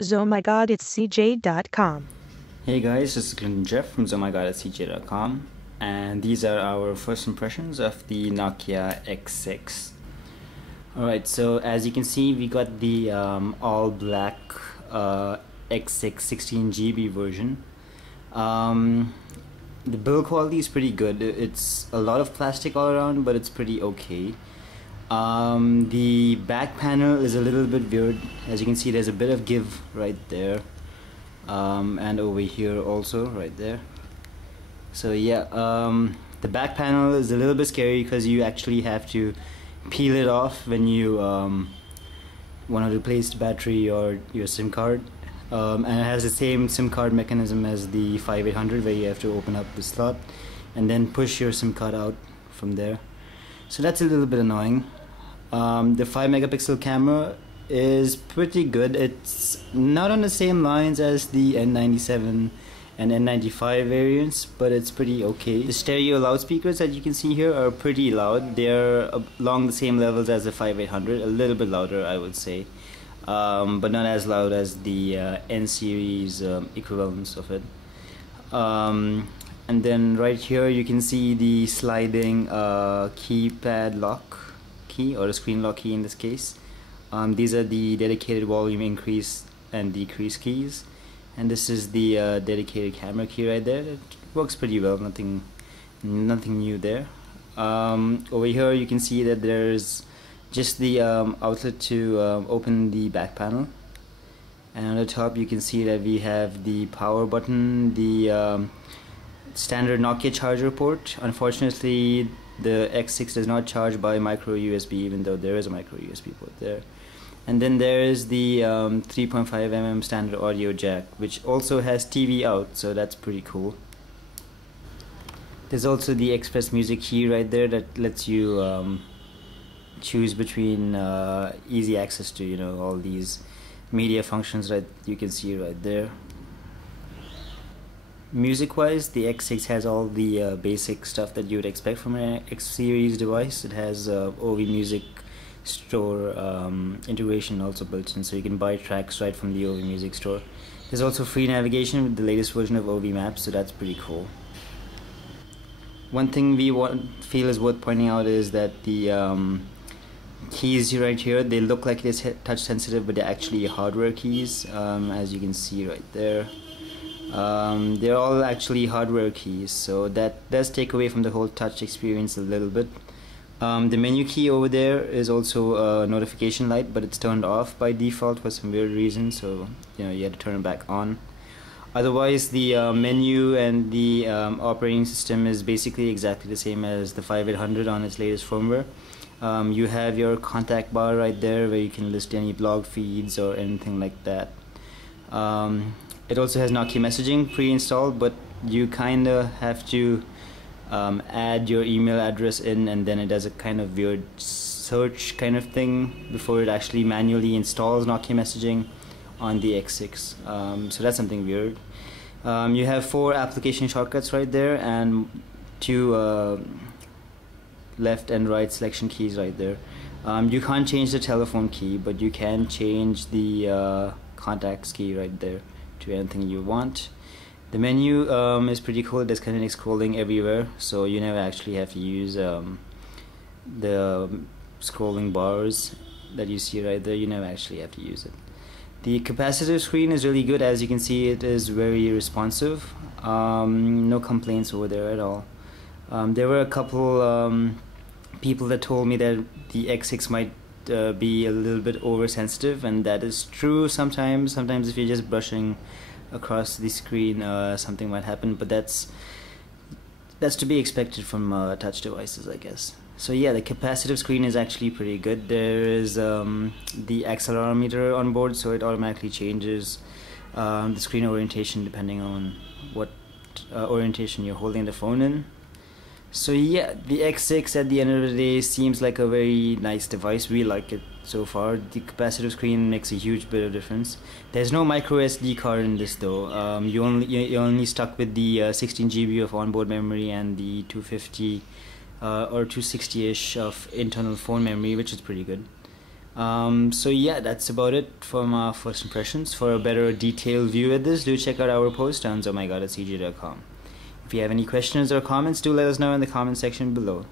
zomygod.cj.com. Hey guys, this is Clinton Jeff from zomygod@cj.com, and these are our first impressions of the Nokia X6. Alright, so as you can see, we got the all black X6 16GB version. The build quality is pretty good. It's a lot of plastic all around, but it's pretty okay. The back panel is a little bit weird. As you can see, there's a bit of give right there, and over here also right there. So yeah, the back panel is a little bit scary because you actually have to peel it off when you want to replace the battery or your SIM card, and it has the same SIM card mechanism as the 5800, where you have to open up the slot and then push your SIM card out from there. So that's a little bit annoying. The 5 megapixel camera is pretty good. It's not on the same lines as the N97 and N95 variants, but it's pretty okay. The stereo loudspeakers that you can see here are pretty loud. They're along the same levels as the 5800, a little bit louder I would say, but not as loud as the N series equivalents of it. And then right here you can see the sliding keypad lock key, or the screen lock key in this case. These are the dedicated volume increase and decrease keys, and this is the dedicated camera key right there. It works pretty well, nothing new there. Over here you can see that there's just the outlet to open the back panel, and on the top you can see that we have the power button, the standard Nokia charger port. Unfortunately, the X6 does not charge by micro USB, even though there is a micro USB port there. And then there is the 3.5mm standard audio jack, which also has TV out, so that's pretty cool. There's also the Express Music key right there that lets you choose between easy access to all these media functions that you can see right there. Music wise, the X6 has all the basic stuff that you would expect from an X series device. It has OV Music Store integration also built in, so you can buy tracks right from the OV Music Store. There's also free navigation with the latest version of OV Maps, so that's pretty cool. One thing we feel is worth pointing out is that the keys right here, they look like it's touch sensitive, but they're actually hardware keys, as you can see right there. They're all actually hardware keys, so that does take away from the whole touch experience a little bit. The menu key over there is also a notification light, but it's turned off by default for some weird reason, so you have to turn it back on. Otherwise, the menu and the operating system is basically exactly the same as the 5800 on its latest firmware. You have your contact bar right there where you can list any blog feeds or anything like that. It also has Nokia messaging pre-installed, but you kinda have to add your email address in, and then it does a kind of weird search kind of thing before it actually manually installs Nokia messaging on the X6. So that's something weird. You have 4 application shortcuts right there, and 2 left and right selection keys right there. You can't change the telephone key, but you can change the contacts key right there to anything you want. The menu is pretty cool. There's kinetic scrolling everywhere, so you never actually have to use the scrolling bars that you see right there. You never actually have to use it. The capacitive screen is really good. As you can see, it is very responsive. No complaints over there at all. There were a couple people that told me that the X6 might be a little bit oversensitive, and that is true sometimes. Sometimes if you're just brushing across the screen, something might happen, but that's to be expected from touch devices, I guess. So yeah, the capacitive screen is actually pretty good. There is the accelerometer on board, so it automatically changes the screen orientation depending on what orientation you're holding the phone in. So yeah, the X6 at the end of the day seems like a very nice device. We like it so far. The capacitive screen makes a huge bit of difference. There's no micro SD card in this though. You're only stuck with the 16 GB of onboard memory and the 250 or 260-ish of internal phone memory, which is pretty good. So yeah, that's about it for my first impressions. For a better detailed view at this, do check out our post on ohmygodcg.com. If you have any questions or comments, do let us know in the comment section below.